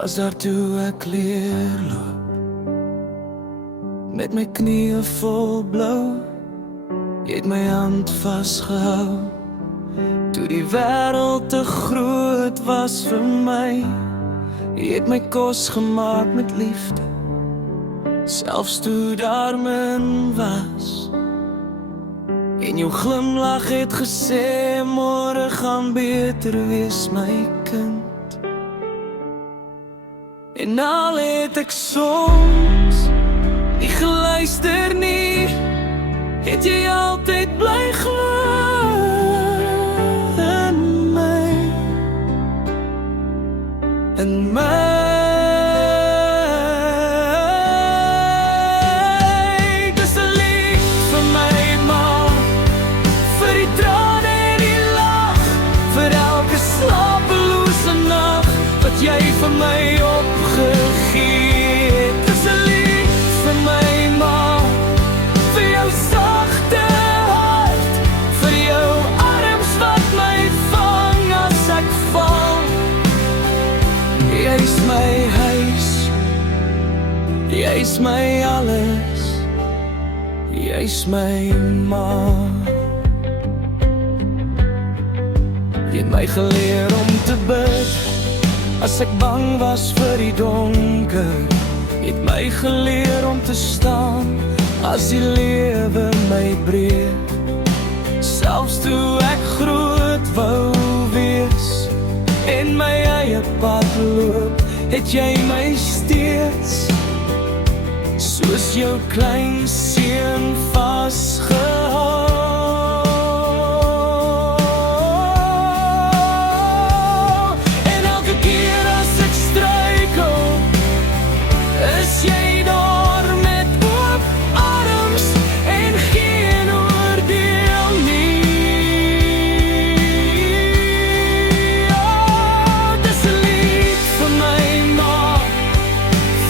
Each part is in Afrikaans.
was daar toe ek leer loop, met my knieë vol blou. Jy het my hand vasgehou, toe die wêreld te groot was vir my. Jy het my kos gemaak met liefde, selfs toe daar min was. En jou glimlach het gesê, môre gaan beter wees my kind. En al het ek soms nie geluister nie, het jy altyd bly glo in my, in my. Dis 'n lied vir my ma, vir die trane en die lag, vir elke slapelose nag wat jy vir my opgegee het. Dis 'n lied vir my ma, vir jou sagte hart, vir jou arms wat my vang as ek val. Jy's my huis, jy's my alles, jy's my ma. Jy het my geleer om te bid, as ek bang was vir die donker. Jy het my geleer om te staan, as die lewe my breek. Selfs toe ek groot wou wees, en my eie pad loop, het jy my steeds, soos jou klein seun vasgehou. En elke keer as ek struikel, is jy daar met oop arms en geen oordeel nie. Oh, dis 'n lied vir my ma,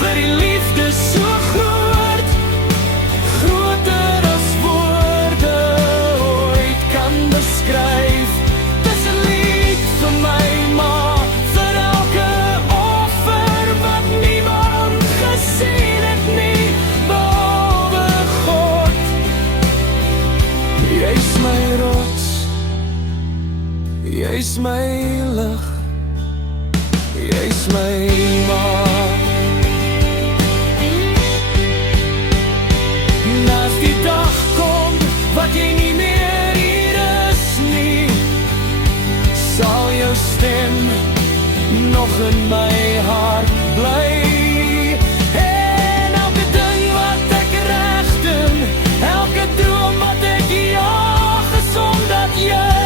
vir die liefde so groot, groter as woorde ooit kan beskryf. Dis 'n lied vir my ma, vir elke offer wat niemand gesien het nie, behalwe God. Jy's my rots, jy's my lig, jy's my ma. As die dag kom wat jy nie meer hier is nie, sal jou stem nog in my hart bly. En elke ding wat ek reg doen, elke droom wat ek jaag, is omdat jy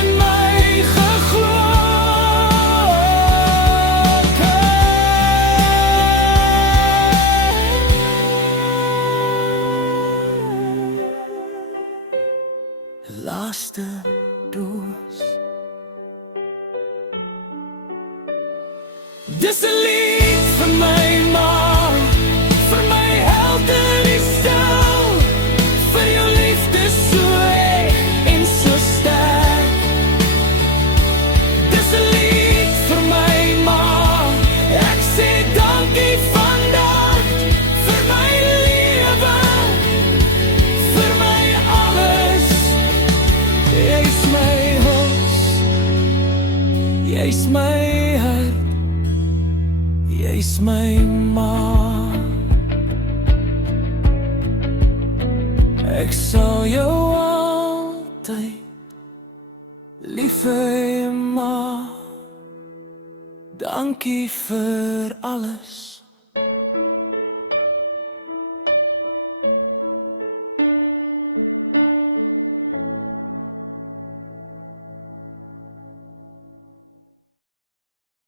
in my geglo het. Laaste doos. Dis 'n lied vir my ma, vir my held in die stil, vir jou liefde so heg en so sterk. Dis 'n lied vir my ma, ek sê dankie vandag, vir my lewe, vir my alles. Jy's my huis, jy's my hart, jy's my ma. Ek sal jou altyd lief hê, ma. Dankie vir alles.